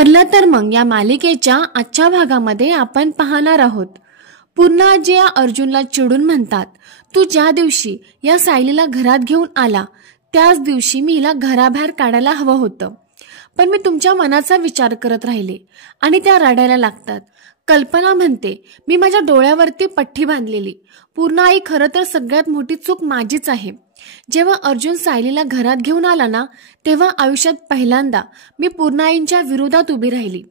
ठरलं तर मग या मालिकेच्या आजच्या भागामध्ये आपण पाहणार आहोत पूर्णा आजी या अर्जुनला चिडून म्हणतात, तू ज्या दिवशी या सायलीला घरात घेऊन आला त्याच दिवशी मी हिला घराबाहेर काढायला हवं होतं, पण मी तुमच्या मनाचा विचार करत राहिले आणि त्या रडायला लागतात. कल्पना म्हणते, मी माझ्या डोळ्यावरती पट्टी बांधलेली. पूर्णा आई, खरं तर सगळ्यात मोठी चूक माझीच आहे. जेव्हा अर्जुन सायलीला घरात घेऊन आला ना, तेव्हा आयुष्यात पहिल्यांदा मी पूर्णा आईंच्या विरोधात उभी राहिली.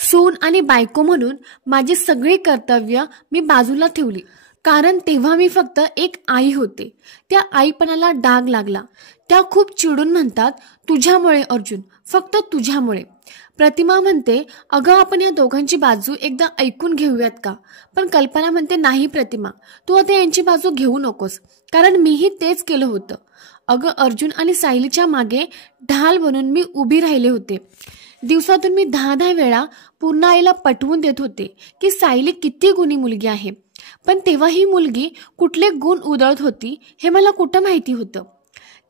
सून आणि बायको म्हणून माझी सगळी कर्तव्य मी बाजूला ठेवली, कारण तेव्हा मी फक्त एक आई होते. त्या आईपणाला डाग लागला. त्या खूप चिडून म्हणतात, तुझ्यामुळे अर्जुन, फक्त तुझ्यामुळे. प्रतिमा म्हणते, अगं आपण या दोघांची बाजू एकदा ऐकून घेऊयात का? पण कल्पना म्हणते, नाही प्रतिमा, तू आता यांची बाजू घेऊ नकोस, कारण मीही तेच केलं होतं. अगं अर्जुन आणि सायलीच्या मागे ढाल बनून मी उभी राहिले होते. दिवसातून मी 10 वेळा पूर्णा आईला पटवून देत होते की सायली किती गुणी मुलगी आहे, पण तेव्हा ही मुलगी कुठले गुण उधळत होती हे मला कुठं माहिती होतं.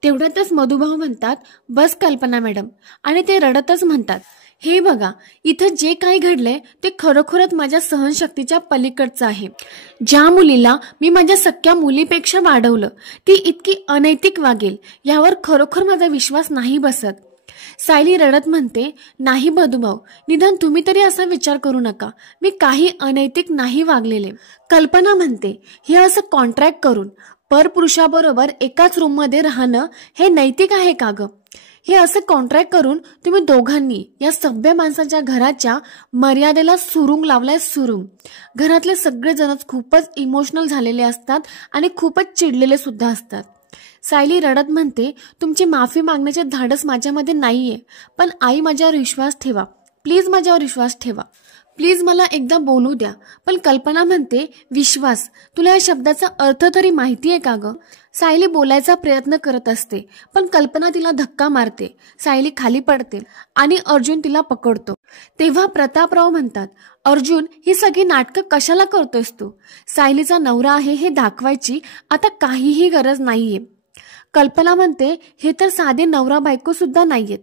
तेवढ्यातच मधुभाऊ म्हणतात, बस कल्पना मॅडम, आणि ते रडतच म्हणतात, हे बघा, इथं जे काही घडलंय ते खरोखरच माझ्या सहनशक्तीच्या पलीकडचं आहे. ज्या मुलीला मी माझ्या सख्या मुलीपेक्षा वाढवलं ती इतकी अनैतिक वागेल यावर खरोखर माझा विश्वास नाही बसत. सायली रडत म्हणते, नाही मधुभाऊ, निदान तुम्ही तरी असा विचार करू नका, मी काही अनैतिक नाही वागलेले. कल्पना म्हणते, हे असं कॉन्ट्रॅक्ट करून परपुरुषाबरोबर एकाच रूममध्ये राहणं हे नैतिक आहे का ग? हे असं कॉन्ट्रॅक्ट करून तुम्ही दोघांनी या सभ्य माणसाच्या घराच्या मर्यादेला सुरुंग लावलाय, सुरुंग. घरातले सगळेजणच खूपच इमोशनल झालेले असतात आणि खूपच चिडलेले सुद्धा असतात. सायली रडत म्हणते, तुमची माफी मागण्याचे धाडस माझ्यामध्ये नाहीये, पण आई माझ्यावर विश्वास ठेवा, प्लीज माझ्यावर विश्वास ठेवा, प्लीज मला एकदा बोलू द्या. पण कल्पना म्हणते, विश्वास, तुला या शब्दाचा अर्थ तरी माहिती आहे का ग? सायली बोलायचा प्रयत्न करत असते, पण कल्पना तिला धक्का मारते. सायली खाली पडते आणि अर्जुन तिला पकडतो. तेव्हा प्रतापराव म्हणतात, अर्जुन, ही सगळी नाटकं कशाला करतोयस तू? सायलीचा नवरा आहे हे दाखवायची आता काहीही गरज नाहीये. कल्पना म्हणते, हे तर साधे नवरा बायको सुद्धा नाहीयेत.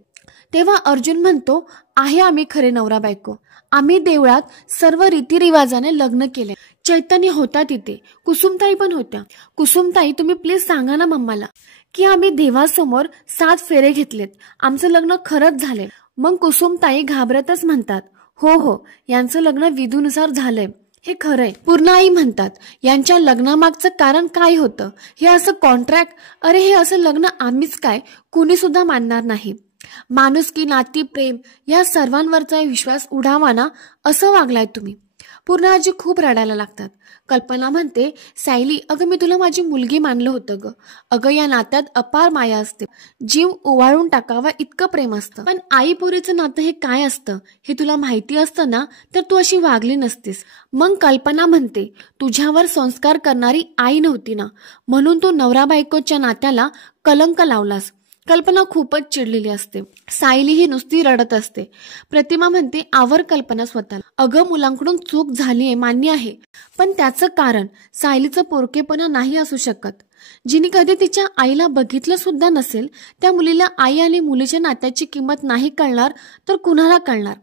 तेव्हा अर्जुन म्हणतो, आहे आम्ही खरे नवरा बायको. आम्ही देवळात सर्व रीतिरिवाजाने लग्न केले. चैतन्य होता तिथे, कुसुमताई पण होत्या. कुसुमताई, तुम्ही प्लीज सांगा ना मम्माला की आम्ही देवासमोर 7 फेरे घेतलेत, आमचं लग्न खरंच झालंय. मग कुसुमताई घाबरतच म्हणतात, हो हो, यांचं लग्न विधीनुसार झालंय, हे खरंय. पूर्णा आई म्हणतात, यांच्या लग्नामागचं कारण काय होतं? हे असं कॉन्ट्रॅक्ट, अरे हे असं लग्न आम्हीच काय, कुणी सुद्धा मानणार नाही. माणुसकी, नाती, प्रेम या सर्वांवरचा विश्वास उडावा ना, असं वागलाय तुम्ही. पूर्णा आजी खूप रडायला लागतात. कल्पना म्हणते, सायली, अगं मी तुला माझी मुलगी मानलं होतं ग. अगं या नात्यात अपार माया असते, जीव ओवाळून टाकावा इतकं प्रेम असतं. पण आई पोरीचं नातं हे काय असतं हे तुला माहिती असतं ना, तर तू अशी वागली नसतीस. मग कल्पना म्हणते, तुझ्यावर संस्कार करणारी आई नव्हती ना, म्हणून तू नवरा बायकोच्या नात्याला कलंक लावलास. कल्पना खूपच चिडलेली असते. सायली ही नुसती रडत असते. प्रतिमा म्हणते, आवर कल्पना स्वतःला. अगं मुलांकडून चूक झालीये, मान्य आहे, पण त्याचं कारण सायलीचं पोरकेपणा नाही असू शकत. जिने कधी तिच्या आईला बघितलं सुद्धा नसेल त्या मुलीला आई आणि मुलीच्या नात्याची किंमत नाही कळणार तर कुणाला कळणार?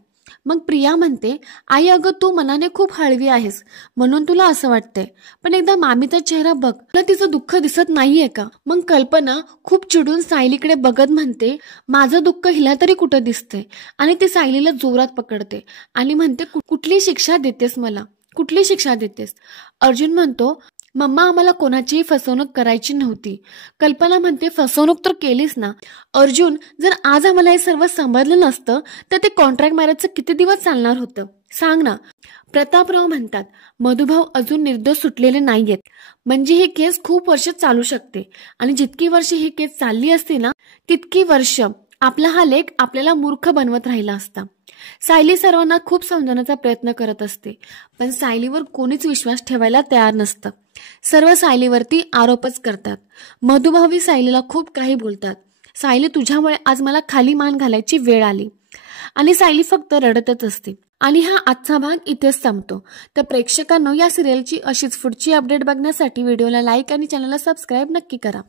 मग प्रिया म्हणते, आई अगं तू मनाने खूप हळवी आहेस म्हणून तुला असं वाटतंय, पण एकदा मामीचा चेहरा बघ, तुला तिचं दुःख दिसत नाहीये का? मग कल्पना खूप चिडून सायलीकडे बघत म्हणते, माझं दुःख हिला तरी कुठं दिसतंय? आणि ती सायलीला जोरात पकडते आणि म्हणते, कुठली शिक्षा देतेस मला, कुठली शिक्षा देतेस? अर्जुन म्हणतो, मम्मा आम्हाला कोणाचीही फसवणूक करायची नव्हती. कल्पना म्हणते, फसवणूक तर केलीस ना. अर्जुन, जर आज आम्हाला हे सर्व समजलं नसतं तर ते कॉन्ट्रॅक्ट मॅरेजचं किती दिवस चालणार होतं, सांग ना. प्रतापराव म्हणतात, मधुभाऊ अजून निर्दोष सुटलेले नाहीयेत, म्हणजे ही केस खूप वर्ष चालू शकते, आणि जितकी वर्ष ही केस चालली असती ना तितकी वर्ष आपला हा लेख आपल्याला मूर्ख बनवत राहिला असता. सायली सर्वांना खूप समजवण्याचा प्रयत्न करत असते, पण सायलीवर कोणीच विश्वास ठेवायला तयार नसतं. सर्व सायलीवरती आरोपच करतात. मधुभावी सायलीला खूप काही बोलतात. सायली, तुझ्यामुळे आज मला खाली मान घालायची वेळ आली. आणि सायली फक्त रडतच असते. आणि हा आजचा भाग इथेच संपतो. तर प्रेक्षकांनो, या सिरियलची अशीच पुढची अपडेट बघण्यासाठी व्हिडिओला लाईक आणि चॅनलला सबस्क्राईब नक्की करा.